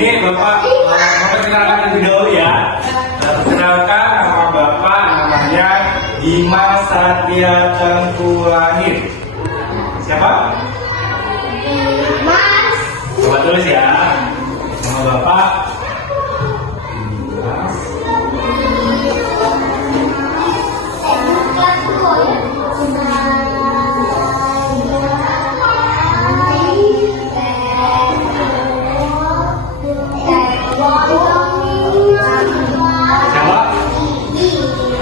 Ini Bapak memperkenalkan lebih dahulu ya. Perkenalkan nama Bapak namanya Dimas Satria Tengkulangit. Siapa? Mas. Coba tulis ya. Nama Bapak Dimas.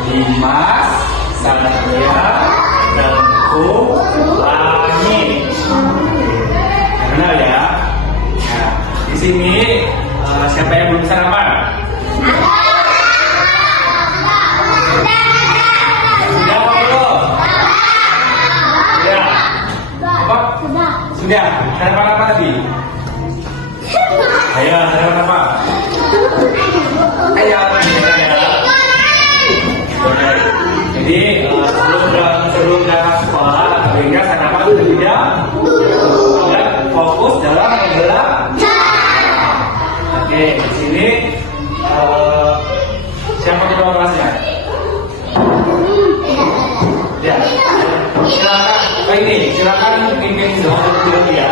Dimas Satria Tengkulangit. Benar ya? Nah, di sini siapa yang belum sarapan? Sudah apa belum? Sudah. Apa? Sudah. Sarapan apa tadi? Ayo, sarapan apa? Ayo, jadi sebelum berangkat sekolah, sehingga sarapan terlebih dahulu dan fokus dalam belajar. Oke, di sini siapa ketua kelasnya? Ya, silakan. Silakan pimpin doa dulu ya.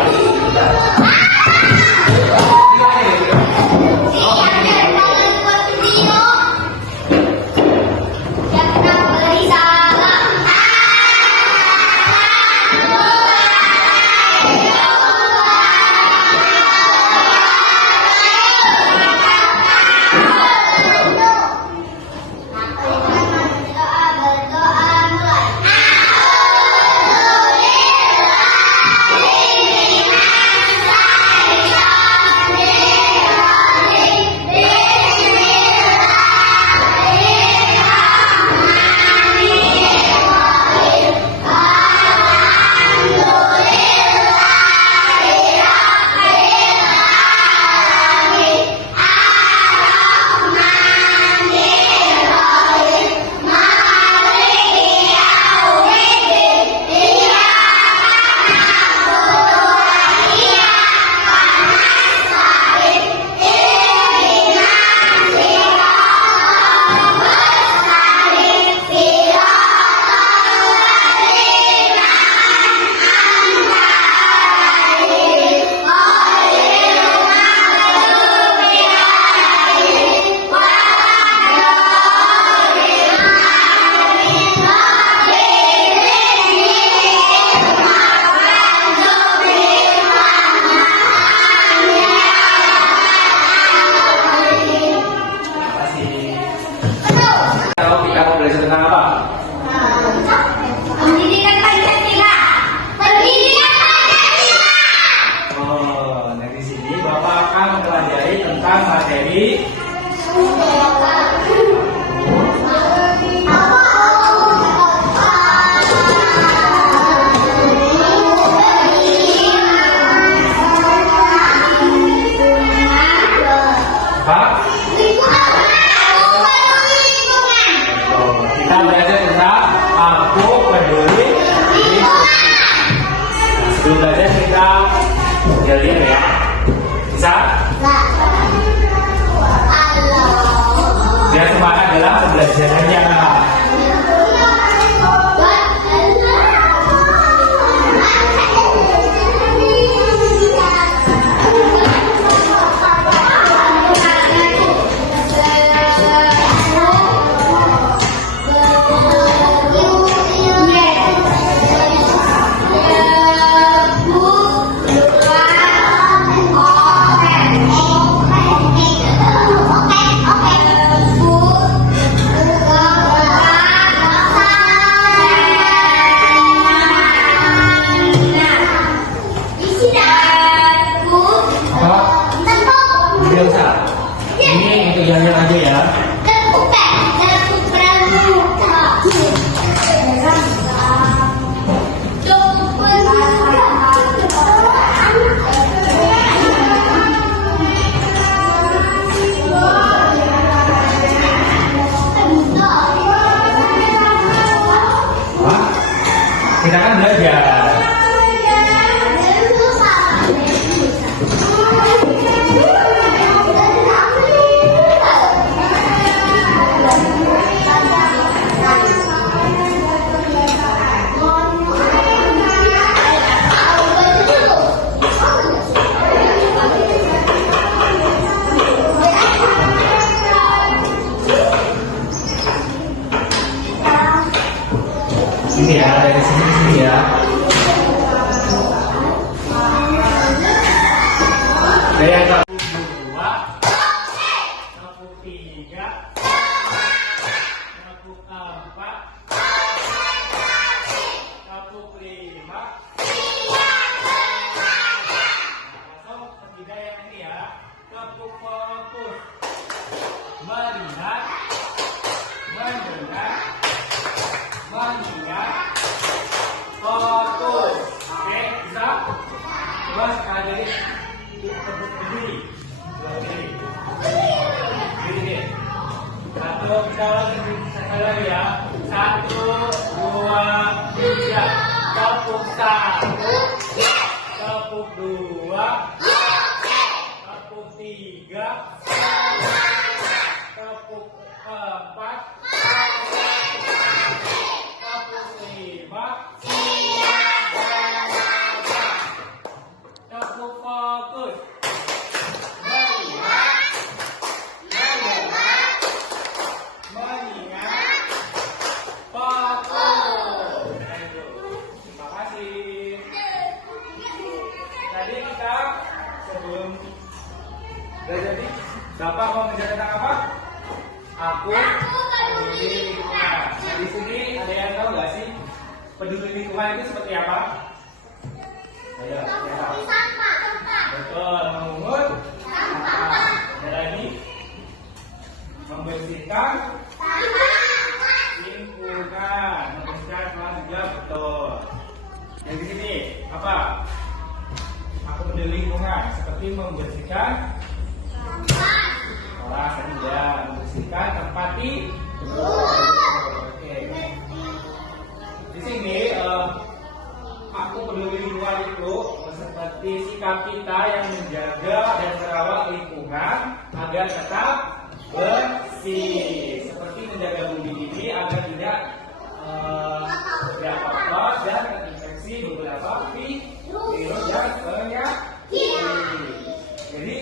Tentang apa? Pendidikan Pancasila. Pendidikan Pancasila. Oh, nah di sini Bapak akan mempelajari tentang materi kita belajar tentang aku peduli lingkungan. Sebelum belajar kita jadian ya. Bisa? Biar semangat dalam pembelajarannya. Ini untuk jalan aja ya. Kita kan belajar. sini ya, dari sini ke sini ya. Dari yang ke 2, sapu 3, sapu 4, sapu 5. Masuk ketiga yang ini ya. Sapu fokus. Melihat, mendengar, mengingat, fokus. Oke, bisa? Coba sekali lagi. Berdiri. Berdiri. Satu, sekali lagi ya. 1, 2, 3. Tepuk 1. Tepuk 2. Tepuk 3. Tepuk 4. Tepuk 5. Tepuk fokus. Melihat, mendengar, mengingat, fokus. Terima kasih. Tadi kita sebelum jadi Bapak mau menjelaskan apa? Aku peduli lingkungan. Nah, di sini ada yang tahu nggak sih peduli lingkungan itu seperti apa? Ayo, yang tahu. Betul, memungut sampah. Ada lagi membersihkan lingkungan, membersihkan lingkungan juga betul. Yang di sini apa? Aku peduli lingkungan seperti membersihkan sekolah saja, membersihkan tempat tidur. Oke. Di sini aku peduli lingkungan itu seperti sikap kita yang menjaga dan merawat lingkungan agar tetap bersih. Seperti menjaga bumi ini agar tidak kotor dan terinfeksi beberapa virus dan penyakit. Jadi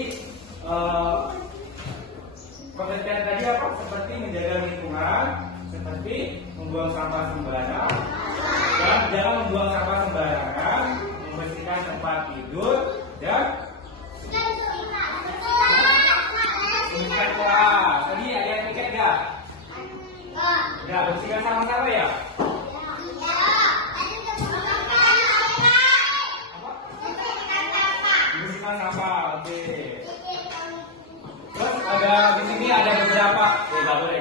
pengertian tadi apa? Seperti menjaga lingkungan, seperti membuang sampah sembarangan, dan jangan membuang sampah sembarangan, membersihkan tempat tidur, dan membersihkan kelas. Tadi ada yang tiket nggak? Nggak, bersihkan sama-sama ya? Bersihkan sampah, oke. Terus ada di sini ada beberapa, nggak boleh.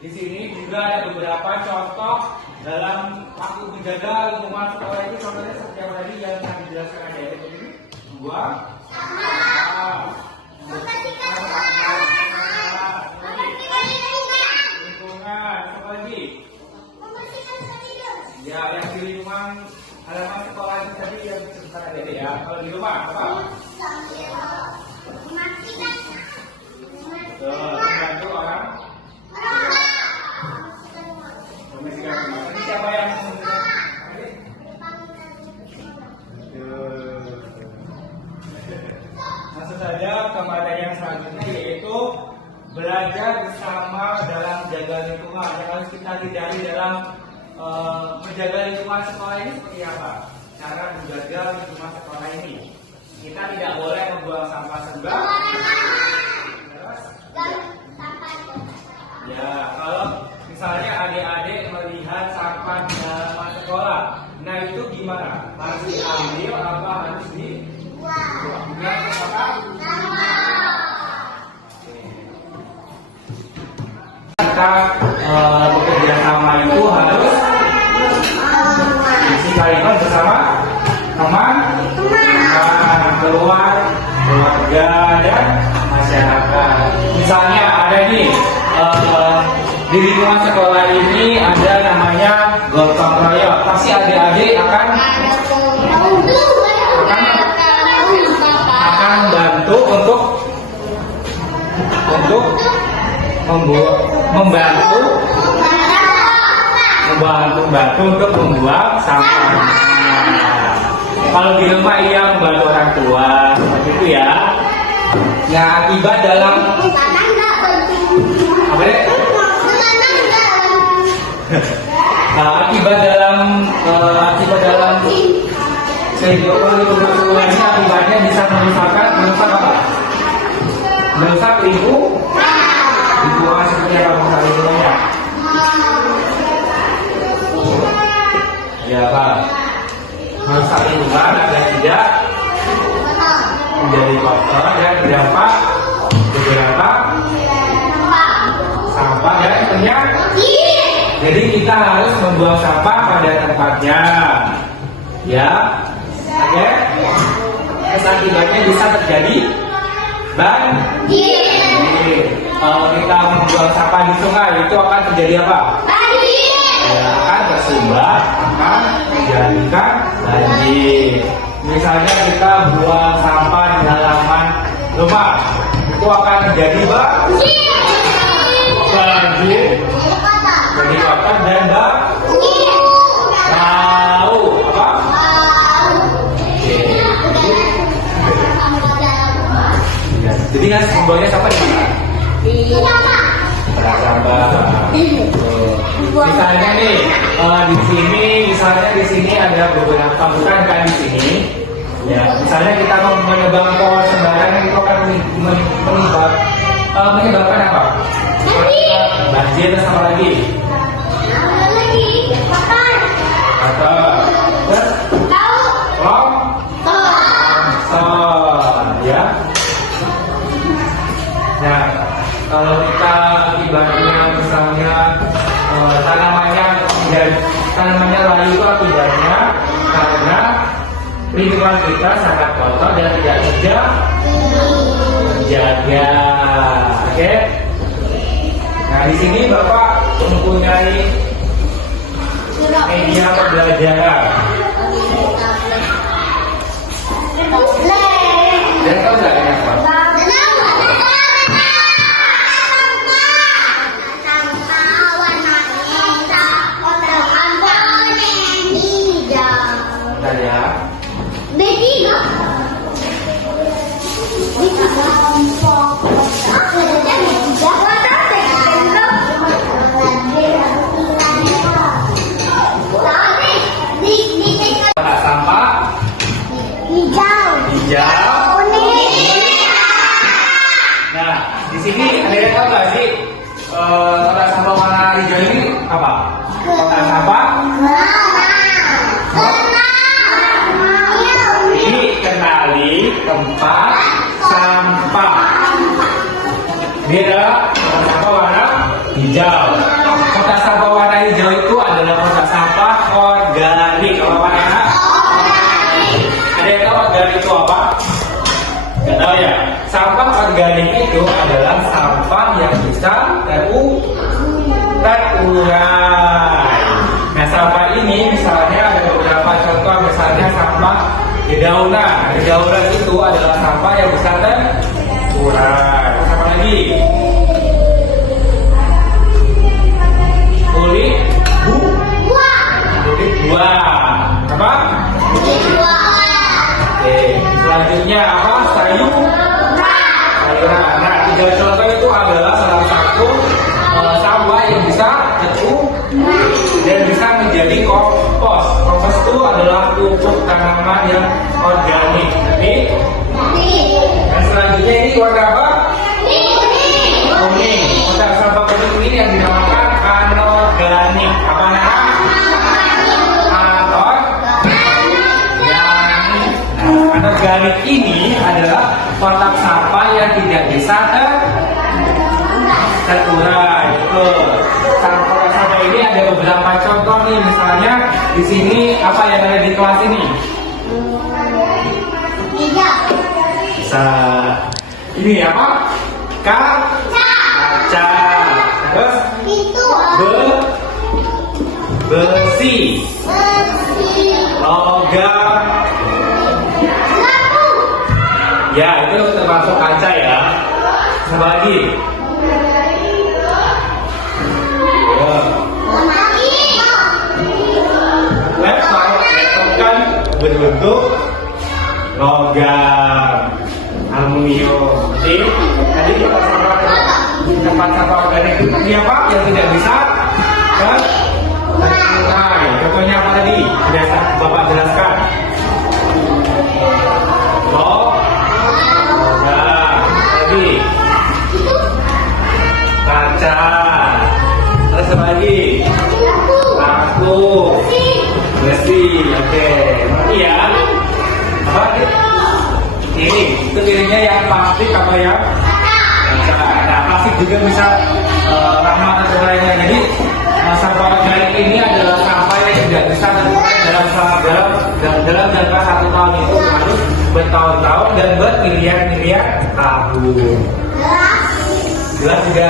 Di sini juga ada beberapa contoh dalam aku menjaga lingkungan sekolah itu. Contohnya seperti apa tadi yang dijelaskan ada ya. Jadi membuang sampah, membersihkan lingkungan, apa lagi? Ya, yang di lingkungan halaman sekolah itu tadi yang sebentar ada ya. Kalau di rumah apa? Membantu orang. Membersihkan rumah. Ini siapa yang membersihkan? Langsung saja ke materi yang selanjutnya, yaitu belajar bersama dalam menjaga lingkungan. Yang harus kita hindari dalam menjaga lingkungan sekolah ini seperti apa? Cara menjaga lingkungan sekolah ini, kita tidak boleh membuang sampah sembarangan. Ya, kalau misalnya adik-adik melihat sampah di halaman sekolah, nah itu gimana? Harus diambil apa harus dibuang? Kita bekerja sama itu harus isi kalimat bersama teman, keluarga dan masyarakat. Misalnya ada nih di lingkungan sekolah ini ada namanya gotong royong. Pasti adik-adik akan bantu untuk membantu untuk membuang sampah. Kalau di rumah ia membantu orang tua seperti itu ya. Nah, akibat dalam apa deh? bisa merusak apa? Merusak lingkungan seperti apa merusak lingkungannya? Ya Pak, merusak lingkungan agar tidak menjadi kotor dan berdampak beberapa sampah dan penyakit. Jadi kita harus membuang sampah pada tempatnya, ya, oke? Terus akibatnya bisa terjadi banjir. Kalau kita membuang sampah di sungai itu akan terjadi apa? Ya, akan bersumbat, akan menjadikan banjir. Misalnya kita buang sampah di halaman rumah, itu akan terjadi banjir, jadi kotor dan bau apa? Ya, jadi kan simbolnya sampah di mana? Pada sampah. Misalnya nih misalnya di sini ada beberapa bukan kan di sini. Ya, misalnya kita mau menebang pohon sembarangan itu akan menyebabkan apa? Banjir terus apa lagi? Terus longsor, ya. Nah, kalau kita akibatnya misalnya tanamannya layu itu akibatnya karena lingkungan kita sangat kotor dan tidak terjaga. Oke? Nah, di sini Bapak mempunyai media pembelajaran. Dan tahu nggak ini apa? Bentar ya. Kotak sampah hijau. Nah, di sini ada yang tahu nggak sih kotak sampah warna hijau ini apa? Kotak sampah ini kenali tempat sampah. Ini adalah kotak sampah warna hijau. Kotak sampah warna hijau itu adalah kotak sampah organik. Apa anak? Ada yang tahu organik itu apa? Gak tahu ya. Sampah organik itu adalah sampah yang bisa terurai. Nah, sampah ini misalnya ada beberapa contoh, misalnya sampah dedaunan. Dedaunan itu adalah sampah yang bisa terurai. Apa lagi? Kulit buah. Apa? Oke. Selanjutnya apa? Sayuran. Nah, 3 contoh itu adalah salah satu sampah yang bisa terurai dan bisa menjadi kompos. Kompos itu adalah pupuk tanaman yang organik. Dan selanjutnya ini warna apa? Kuning. Kotak sampah kuning ini yang dinamakan anorganik. Apa namanya? Anorganik ini adalah kotak sampah yang tidak bisa terurai. Kotak sampah ini ada beberapa contoh nih, misalnya di sini apa yang ada di kelas ini? Bisa. Ini apa? Kaca. Terus besi. Logam. Ya, itu termasuk kaca ya. Apa lagi? Laptop kan berbentuk logam, aluminium. Jadi tadi tempat sampah organik itu tadi apa yang tidak bisa terurai? Contohnya apa tadi? Sudah Bapak jelaskan. pecah. Terus apa lagi? Aku. Besi. Oke. Berarti ya. Apa? Ini. Itu pilihnya yang plastik apa ya? Nah, plastik juga bisa ramah atau lainnya. Jadi sampah organik ini adalah sampah yang tidak bisa dalam jangka 1 tahun itu harus bertahun-tahun dan bermiliar-miliar tahun. Jelas juga.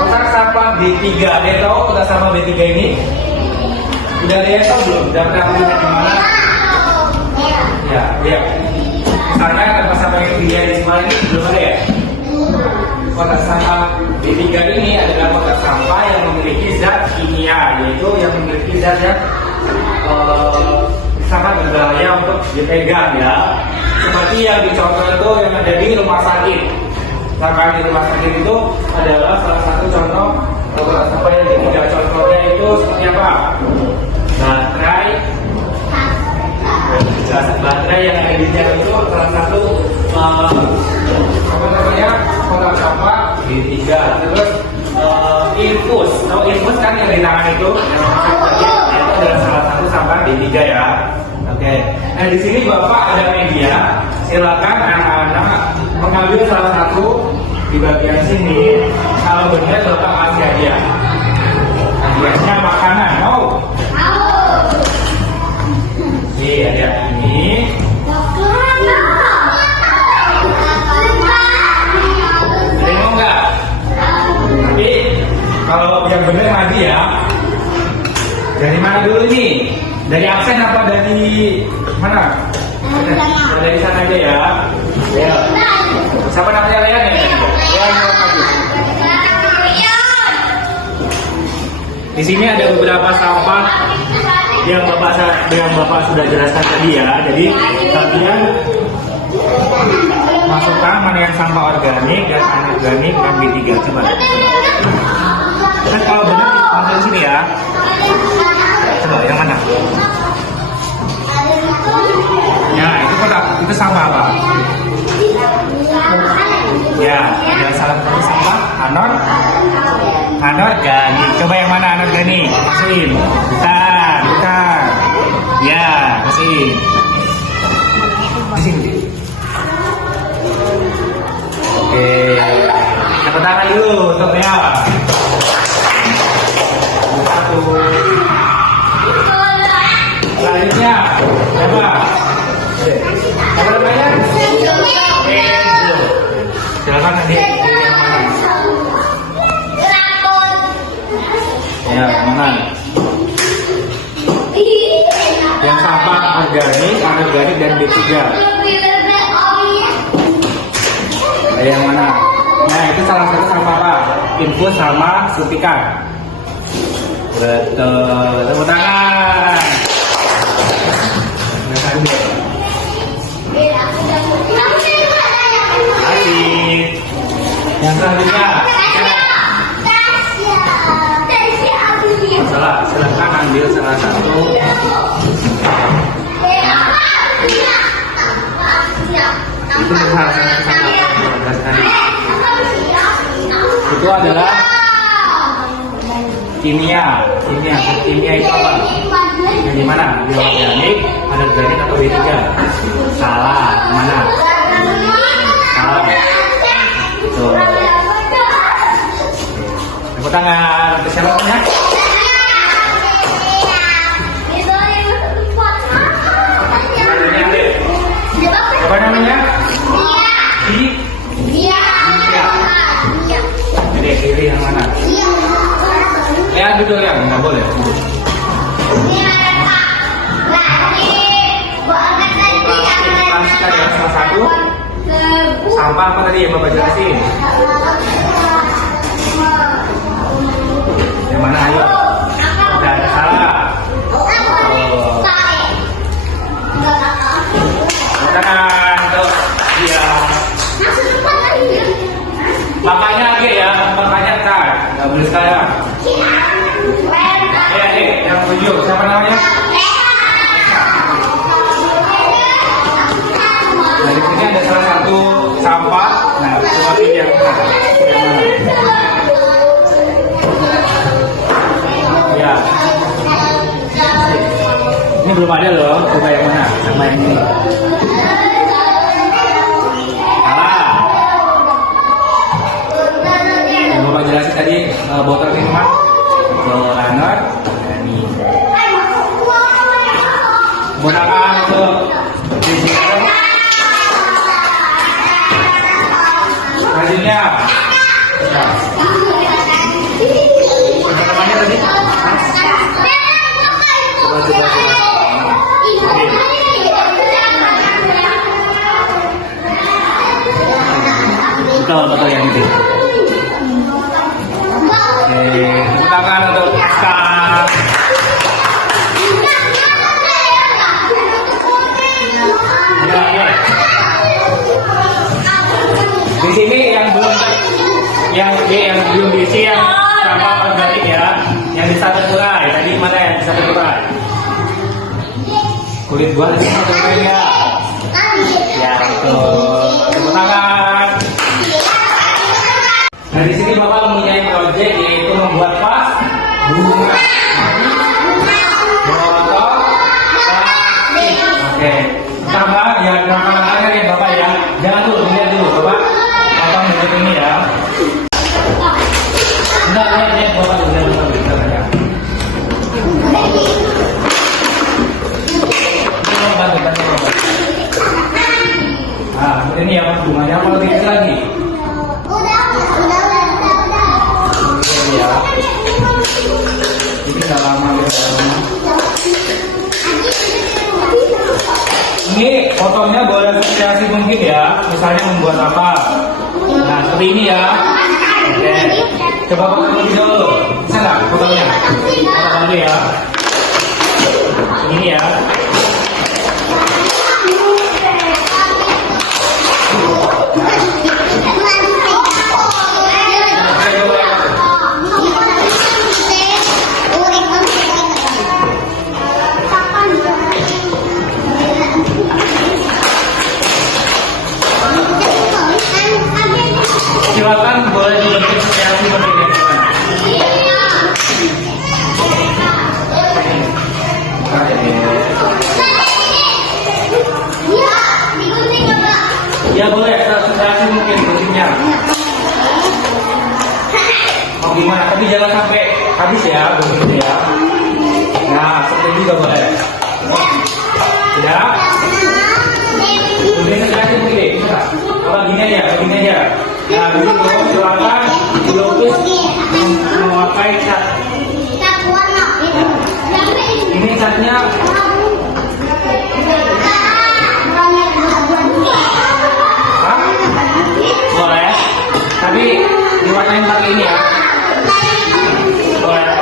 Kotak sampah B3, ada yang tahu kotak sampah B3 ini? Udah ada yang tahu belum? Daftar punya di mana? Ya, lihat. Misalnya tempat sampah yang dia di sekolah ini belum ada ya? Kotak sampah B3 ini adalah kotak sampah yang memiliki zat kimia, yaitu yang memiliki zat yang sangat berbahaya untuk dipegang ya. Seperti yang dicontoh itu yang ada di rumah sakit. Sampah di rumah sakit itu adalah salah satu contoh kotak sampah yang ketiga. Contohnya itu seperti apa? Baterai yang ada di dalam itu salah satu apa namanya kotak sampah B3. Terus infus, tahu infus kan yang di tangan itu adalah salah satu sampah B3 ya. Oke. Nah di sini Bapak ada media, silakan anak-anak mengambil salah satu di bagian sini. Kalau benar Bapak kasih aja. Hadiahnya makanan, mau? Nih ada ini. Mau nggak? Tapi kalau yang benar lagi ya. Dari mana dulu nih? Dari absen apa dari mana? Dari sana aja ya. Ya. Siapa namanya Leon ya? Leon lagi. Di sini ada beberapa sampah yang Bapak sudah jelaskan tadi ya. Jadi kalian masukkan mana yang sampah organik dan anorganik dan B3 coba. Kan kalau benar masuk di sini ya. Coba yang mana? Ya itu kotak itu sama apa? Ya yang salah satu sampah anorganik. Coba yang mana anorganik? Masukin. Bukan. Ya masukin. Sini. Oke. Tepuk tangan dulu untuk Lea. Satu. Selanjutnya siapa? Apa namanya? Silakan adik. Ya, mana? Yang sampah organik, anorganik dan B3. Yang mana? Nah, itu salah satu sampah apa? Infus sama suntikan. Betul. Tepuk tangan. Asik. Yang selanjutnya. Silakan ambil salah satu. Itu salah satu sampah. Itu adalah kimia itu apa? Yang dimana? Bioorganik, anorganik atau B3? Salah, mana? Salah. Betul. Tepuk tangan. Siapa namanya? Apa namanya? Dia. Jadi pilih yang mana? Ya duduk ya, nggak boleh. Plastik adalah salah satu sampah apa tadi yang Bapak jelasin? Yang mana ayo? Tidak ada salah. Tangan tuh, iya. Makanya aja ya, makanya kan, nggak boleh sekarang. Yang 7, siapa namanya? Nah, di sini ada salah satu sampah. Nah, seperti yang mana? Ya. Ini belum ada loh. Coba yang mana? Yang main ini. Salah. Yang Bapak jelasin tadi botol minuman. Runner. Ini. Menggunakan untuk rajinnya. Namanya tadi? Betul yang itu. Oke, tepuk tangan untuk Aska. Di sini yang belum diisi yang sampah organik ya, yang bisa terurai. Tadi mana yang bisa terurai? Kulit buah itu bisa terurai ya. Ya betul. Tepuk tangan. Nah di sini Bapak mempunyai proyek yaitu membuat vas bunga botol plastik. Oke. Pertama ya langkah-langkahnya ya Bapak ya. Jangan dulu lihat dulu Bapak. Bapak melihat ini ya. Enggak lihat Bapak dulu ya. Nah, ini ya Mas bunganya apa lebih kecil lagi? Ya. Ini udah lama ya. Ini fotonya boleh variasi mungkin ya. Misalnya membuat apa? Nah seperti ini ya. Oke. Coba foto lebih dulu. Bisa nggak fotonya? Foto dulu ya. Ini ya. Silakan boleh dibentuk variasi berbeda. Ya boleh, variasi mungkin bentuknya. Mau gimana? Tapi jangan sampai habis ya, begitu ya. Nah, seperti juga boleh. Sudah? Kemudian variasi mungkin, bisa? Kalau gini aja. Nah, begitu silakan dilukis memakai cat. Ini catnya boleh, tapi diwarnain pakai ini ya. Boleh.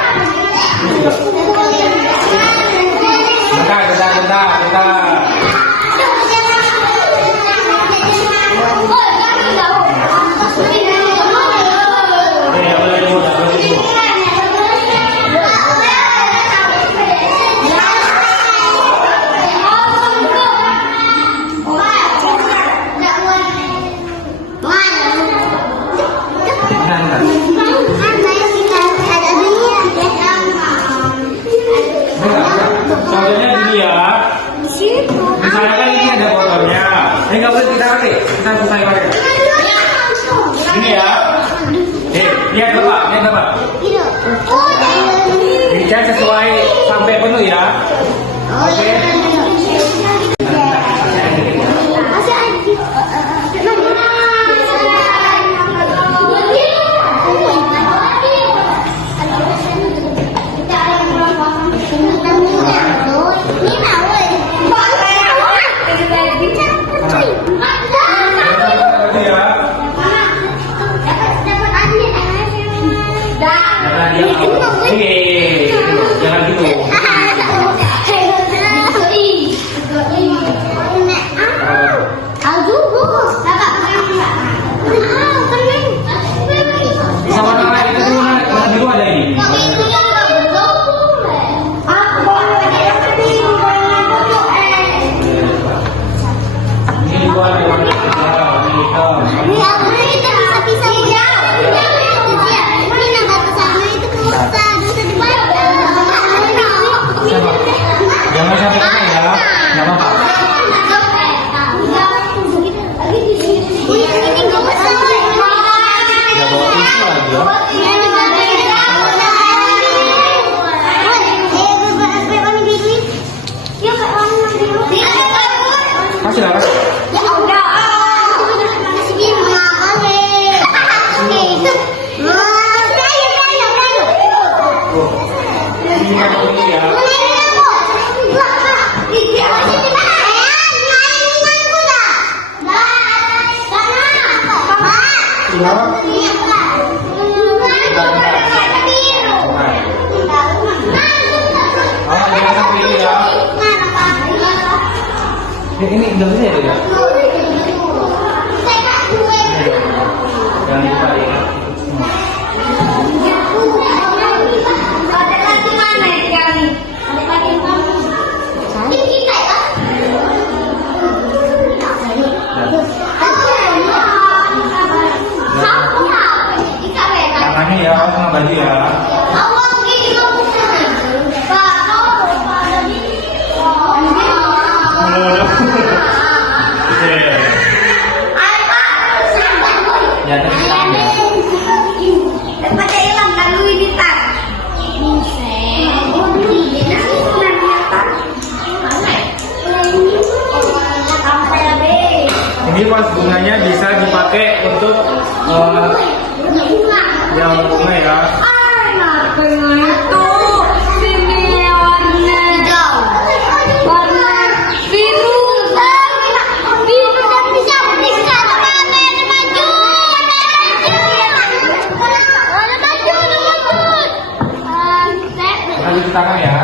Bentar. Contohnya gini ya. Misalnya kan ini ada botolnya. Ini nggak boleh kita pakai. Kita selesai pakai. Ini ya. Lihat Bapak. Dicat sesuai sampai penuh ya. Oke. Jangan gitu. Bisa warna lain itu warna biru ada ini. Ini warna hitam. lagi ya. Masih lah. Ini kan ini ya. Ini udah bisa ya? Jangan lupa ya. Tangannya ya, sama baju ya. Ya, daripada hilang kan lu ini tak. ini pas bunganya bisa dipakai untuk yang bunga ya. Lanjut ke tangan ya.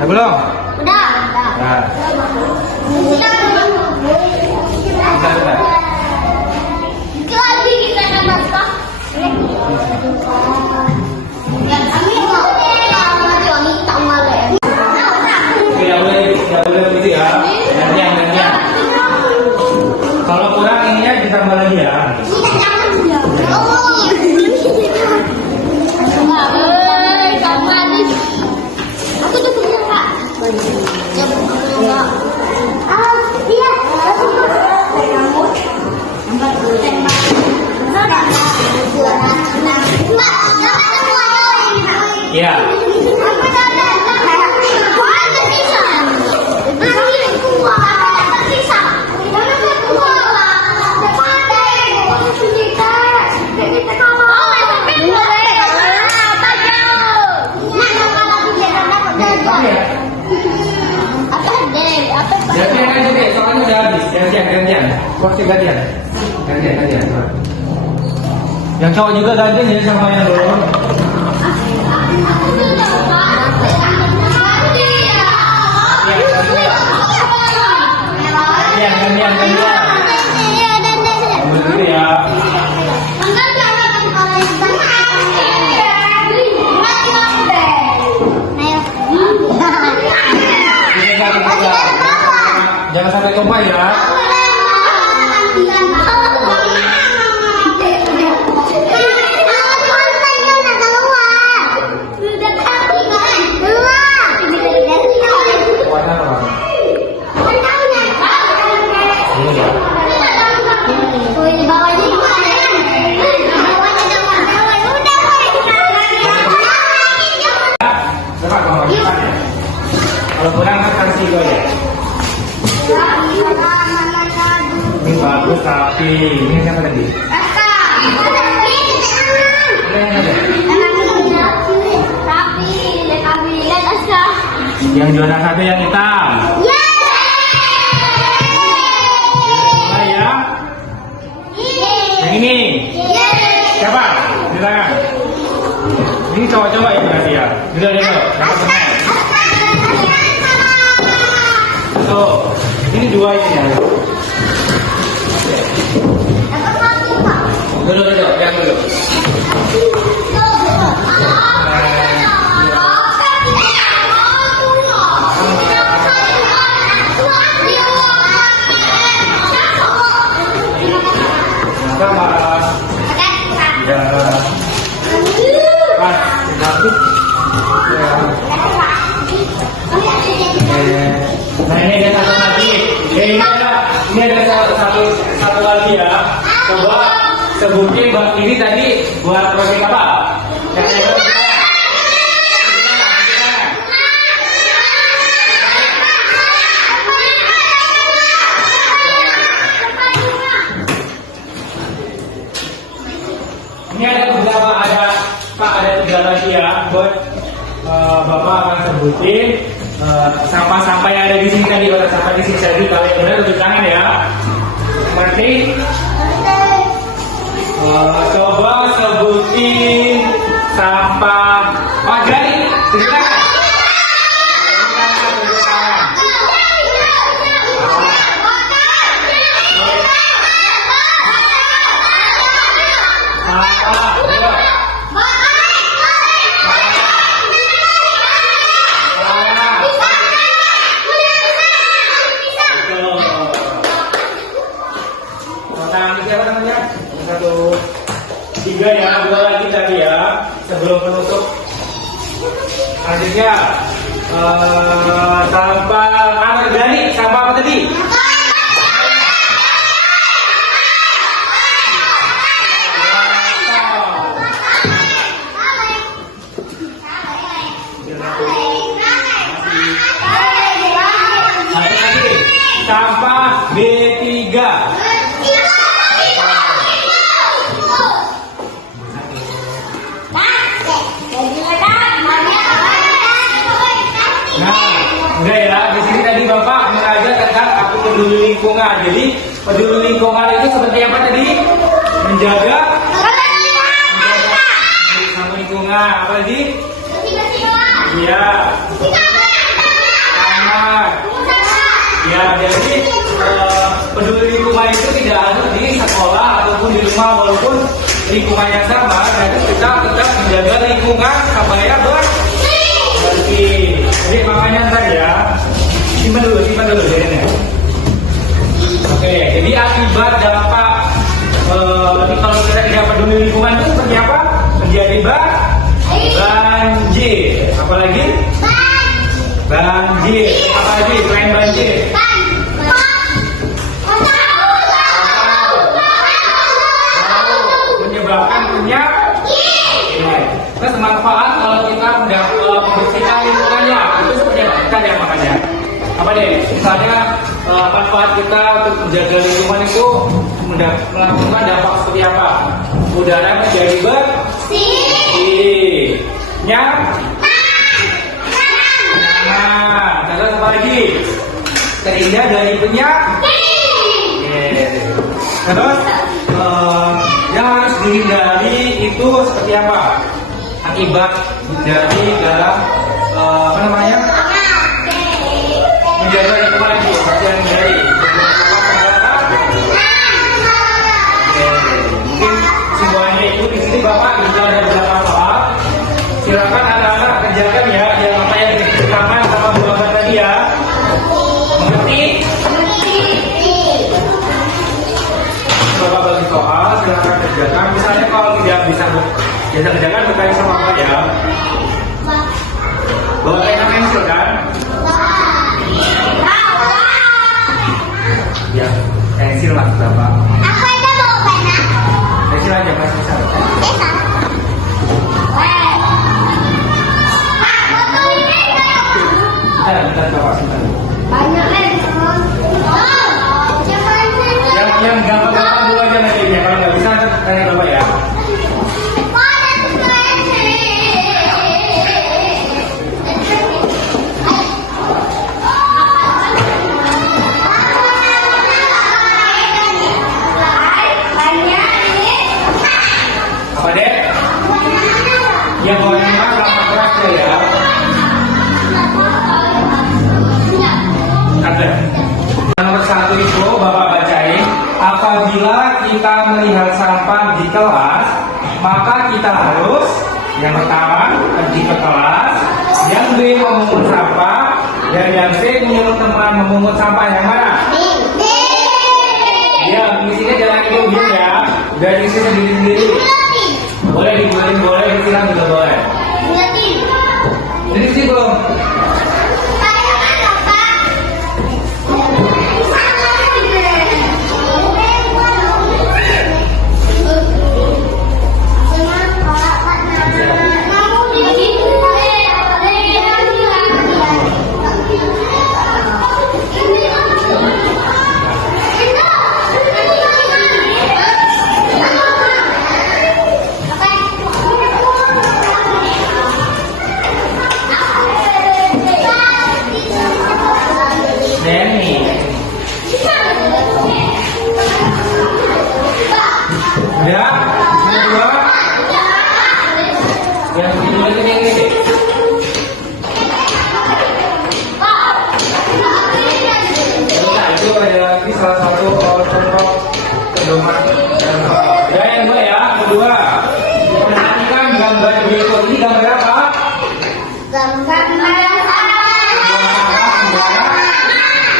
Udah belum? Udah. Nah. Bentar. Lagi kita dapat kok. Tidak boleh begitu ya. Gantian. Kalau kurang ininya ditambah lagi ya. Aku tuh punya Kak. Ya punya. Iya. Iya. Gantian aja deh, soalnya udah habis. Gantian. Waktu gantian. Yang cowok juga gantian jadi sama yang dulu. Gantian. Ambil dulu ya. Jangan sampai tumpah ya. Warna apa? Ini ya. Kalau kurang kan kasih gue ya. Ini bagus tapi ini siapa tadi? Yang juara satu yang hitam. Ya. Yang ini. Siapa? Di tangan. Ini cowok-cowok yang berhasil ya. Dulu. Dapat semen. Tuh. Ini dua ini ya. Dulu, yang dulu. Sama. Ya. Mas, ini ada satu lagi. Ini ada satu lagi ya. Coba sebutin buat ini tadi buat proyek apa? Ini ada beberapa, ada 3 lagi ya buat Bapak akan sebutin sampah-sampah yang ada di sini tadi. Kotak sampah di sini tadi, kalau yang benar tunjuk tangan ya. Seperti coba sebutin sampah. Oh, jadi tunjuk tangan. Tunjuk tangan. Sampah. Siapa namanya? 1, 3 ya, 2 lagi tadi ya. Sebelum menutup. Selanjutnya sampah anorganik. Sampah apa tadi? Satu lagi. Sampah B3. Enggak ya, di sini tadi Bapak mengajar tentang aku peduli lingkungan. Jadi peduli lingkungan itu seperti apa tadi? Menjaga sama lingkungan. Apa lagi? Iya. Aman. Ya, jadi peduli lingkungan itu tidak harus di sekolah ataupun di rumah, walaupun lingkungannya sama, tapi kita tetap menjaga lingkungan supaya bersih. Jadi makanya ntar ya, simpan dulu jadinya. Oke, jadi akibat dampak kalau kita tidak peduli lingkungan itu seperti apa? Menjadi banjir. Apalagi? Banjir. Apa lagi selain banjir? Menyebabkan penyakit. Terus manfaat kalau kita membersihkan lingkungannya itu seperti apa? Kita ya makanya. Apa deh? Misalnya manfaat kita untuk menjaga lingkungan itu melakukan dampak seperti apa? Udara menjadi bersih. Nah, terus apa lagi? Terhindar dari penyakit. Terus yang harus dihindari itu seperti apa? Akibat dari dalam menjaga lingkungan itu seperti yang dari mungkin semuanya itu di sini Bapak bisa ada beberapa soal. Silakan anak-anak kerjakan ya yang apa yang diceritakan sama Bu Bapak tadi ya. Mengerti? Bapak bagi soal, silakan kerjakan. Misalnya kalau tidak bisa kerjakan bertanya sama Bapak ya. Bawa pena pensil kan? Ya, pensil lah Bapak. Aku ada bawa pena. Pensil aja Mas bisa. Bentar Bapak, bentar. Banyak Yang gampang dulu aja nanti ya. Kalau nggak bisa tanya Bapak ya. Apa deh? Yang bawahnya gampang keras ya. Ada. Nomor 1 itu Bapak bacain. Apabila kita melihat sampah di kelas, maka kita harus yang pertama pergi ke kelas, yang B memungut sampah, dan yang C menyuruh teman memungut sampah. Yang mana? Ya, isinya jangan itu ya. Dari isi sendiri-sendiri. Boleh dibuatin, boleh disiram juga boleh. Jadi sih belum.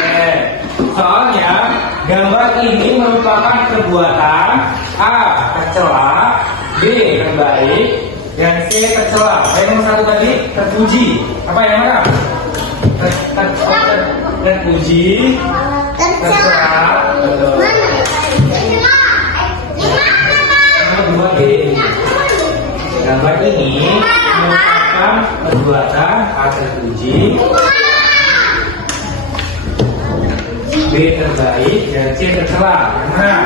Oke. Soalnya gambar ini merupakan perbuatan A. Tercela, B. Terbaik, dan C. Tercela. Yang satu tadi terpuji. Apa yang mana? Terpuji, tercela. Yang kedua B. Gambar ini merupakan perbuatan A. Terpuji, B. Terbaik, dan C. Tercela. Yang mana?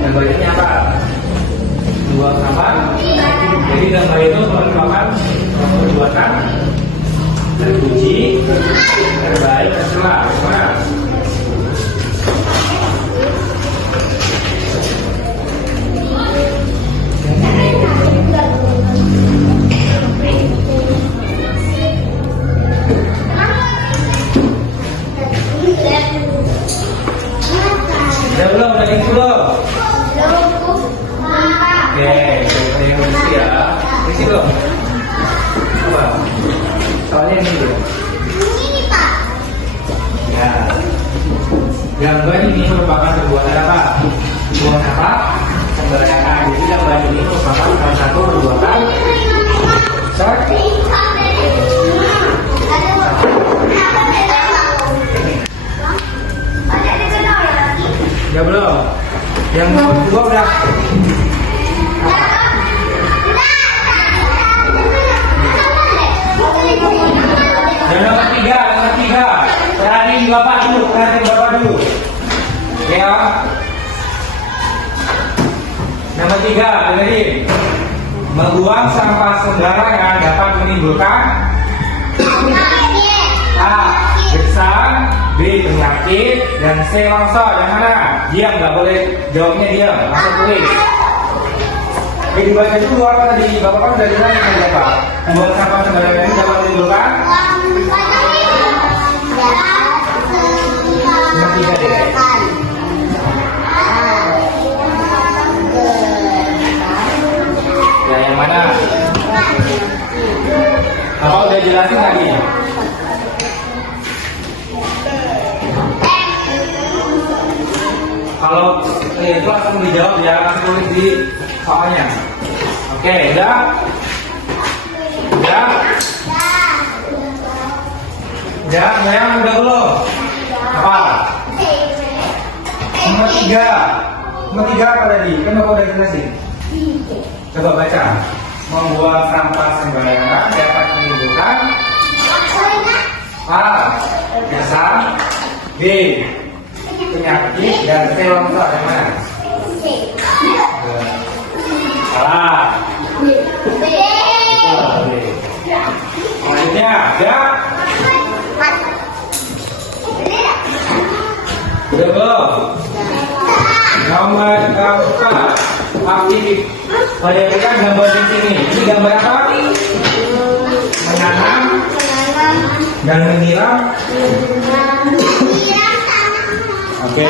Gambar ini apa? Dua apa? Jadi gambar itu merupakan perbuatan terpuji, terbaik, tercela. Mana? Udah belum? Udah gitu belum? Oke, yang isi ya. Isi belum? Coba. Soalnya ini dulu. Ya. Gambar ini merupakan perbuatan apa? Perbuatan apa? Sembarangan. Jadi gambar ini merupakan salah satu perbuatan. Sorry. Udah belum? Yang kedua udah. Dan nomor tiga. Perhatiin bapak dulu. Ya. Nomor 3, dengerin. Membuang sampah sembarangan dapat menimbulkan A. Gersang, B. Penyakit, dan C. longsor. Yang mana? Diam, nggak boleh jawabnya diam. Langsung tulis. Dibaca dulu apa tadi? Bapak kan dari mana yang bapak? Membuang sampah sembarangan ini dapat menimbulkan? Nomor 3 deh. Ya, yang mana? Apa udah jelasin tadi? Kalau itu langsung dijawab ya, langsung tulis di soalnya. Oke, udah? Udah? Yang udah belum? Apa? Nomor 3 apa tadi? Kan Bapak udah jelasin. Coba baca. Membuang sampah sembarangan dapat menimbulkan A. Gersang, B. Penyakit, dan C. longsor. Yang mana? Salah. Selanjutnya, ya. Udah belum? Nomor 4, aktivitas. Perhatikan gambar di sini. Ini gambar apa? Menanam dan menyiram. Oke.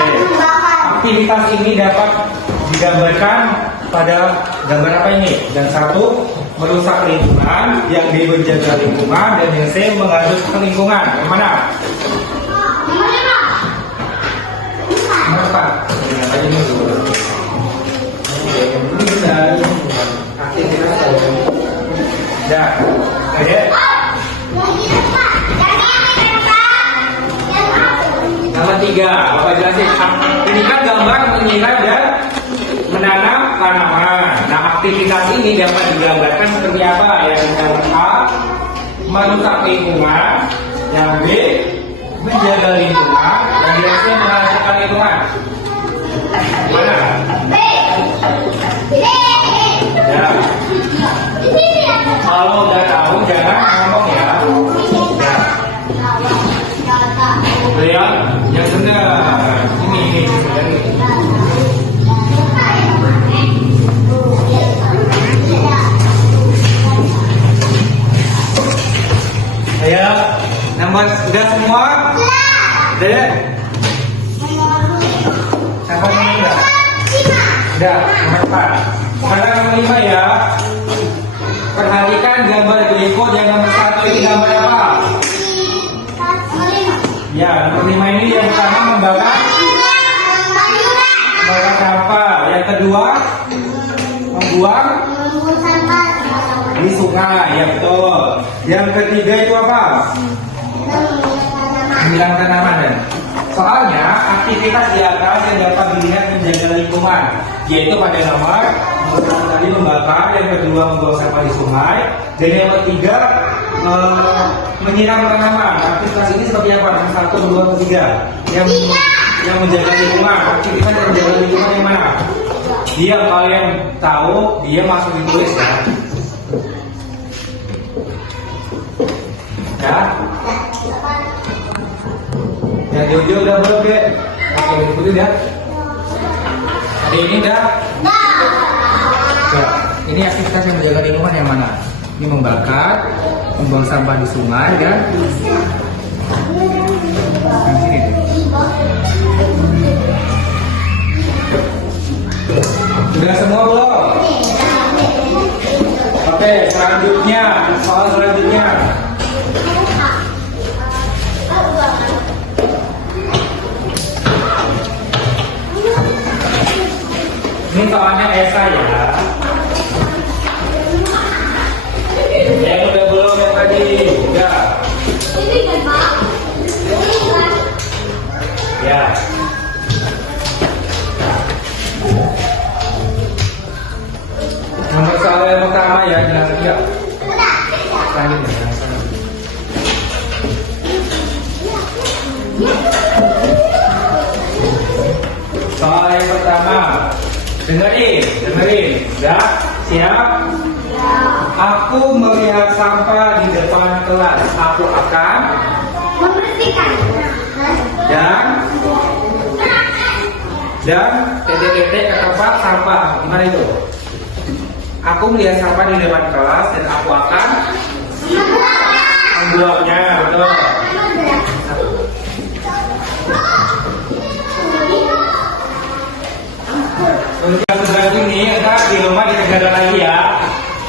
Aktivitas ini dapat digambarkan pada gambar apa ini? Yang satu, merusak lingkungan, yang B menjaga lingkungan, dan yang C mengaduk ke lingkungan. Yang mana? Nomor 4. Ini dulu. Aktivitas. Ya. Oke. Nomor 3, Bapak jelasin. Ini kan gambar menyiram dan menanam tanaman. Nah, aktivitas ini dapat digambarkan seperti apa? Yang A, merusak lingkungan, yang B, menjaga lingkungan, dan yang C, menghasilkan lingkungan. Mana? Ya. Kalau udah tahu jangan ngomong ya. Lihat yang benar. Ini. Ayo, nomor udah semua? Udah. Siapa yang udah? Udah, nomor 4. Sekarang nomor 5 ya. Perhatikan gambar berikut yang nomor 1 ini gambar apa? Ya, nomor 5 ini yang pertama membakar sampah. Yang kedua membuang di sungai. Ya betul. Yang ketiga itu apa? Menyiram tanaman. Dan soalnya aktivitas di atas yang dapat dilihat menjaga lingkungan, yaitu pada nomor tadi membakar, yang kedua membuang sampah di sungai, dan yang ketiga menyiram tanaman. Aktivitas ini seperti apa? Yang 1, 2, 3. Yang menjaga lingkungan. Aktivitas yang menjaga lingkungan yang mana? Dia kalian tahu, dia masuk ditulis ya. Ya. Yang di ujung udah belum deh. Oke, ikutin ya. Ada ini enggak? Ya. Ini aktivitas yang menjaga lingkungan yang mana? Ini membakar, membuang sampah di sungai, kan? Yang sini deh. Sudah semua belum? Oke, selanjutnya, soal selanjutnya. Ini soalnya esai ya. Yang udah belum yang tadi? Udah. Ya. Nomor soal yang pertama ya, jelas ya. Selanjutnya. Soal yang pertama. Dengerin, ya, siap? Aku melihat sampah di depan kelas. Aku akan membersihkan dan titik-titik ke tempat sampah. Gimana itu? Aku melihat sampah di depan kelas dan aku akan membuangnya. Betul. Untuk yang sebelah ini, kita di rumah dikerjakan lagi ya.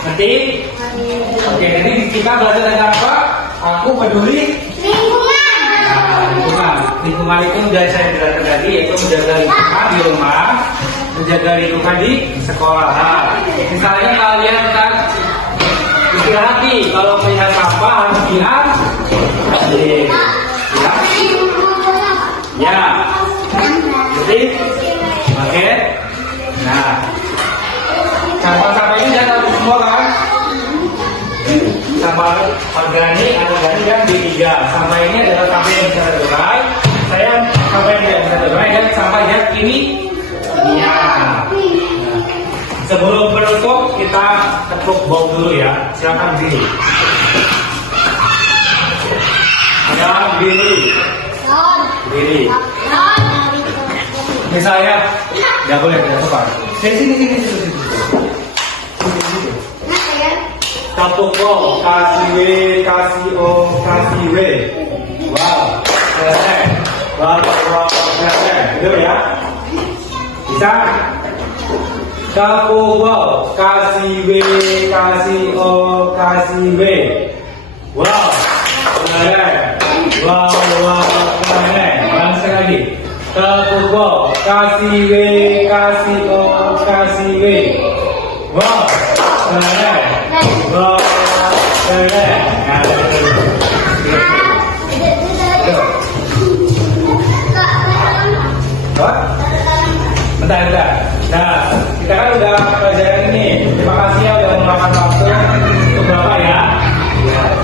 Nanti, oke, nanti kita belajar tentang apa? Aku peduli lingkungan. Nah, lingkungan itu sudah saya jelaskan tadi, yaitu menjaga lingkungan di rumah, menjaga lingkungan di sekolah. Nah, misalnya kalian kan hati-hati kalau melihat sampah harus lihat. Ya, jadi, oke. Nah, sampah-sampah ini jangan habis semua kan? Sampah organik, anorganik dan B3. Sampah ini adalah sampah yang bisa terurai. Saya sampah yang tidak bisa terurai dan sampah yang kimia. Sebelum menutup kita tepuk bau dulu ya. Silakan berdiri. Ada berdiri. Berdiri. Misalnya, nggak boleh tidak sopan. Sini. Tepuk bau, kasih W, kasih O, kasih W. Wow, selesai. Wow, selesai. Betul ya? Bisa? Tepuk bau, kasih W, kasih O, kasih W. Wow, selesai. Wow, selesai. Langsung lagi. Tepuk bau, kasih W, kasih O, kasih W. Wow, selesai. Wow, selesai. Bentar. Nah, kita kan udah pelajaran ini. Terima kasih ya udah meluangkan waktu untuk Bapak ya.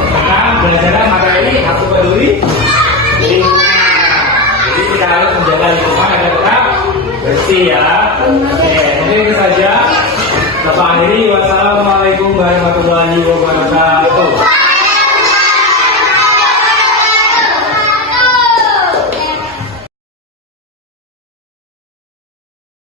Sekarang belajar materi aku peduli. Jadi kita harus menjaga lingkungan agar tetap bersih ya. Oke, mungkin itu saja. Bapak akhiri. Wassalamualaikum warahmatullahi wabarakatuh.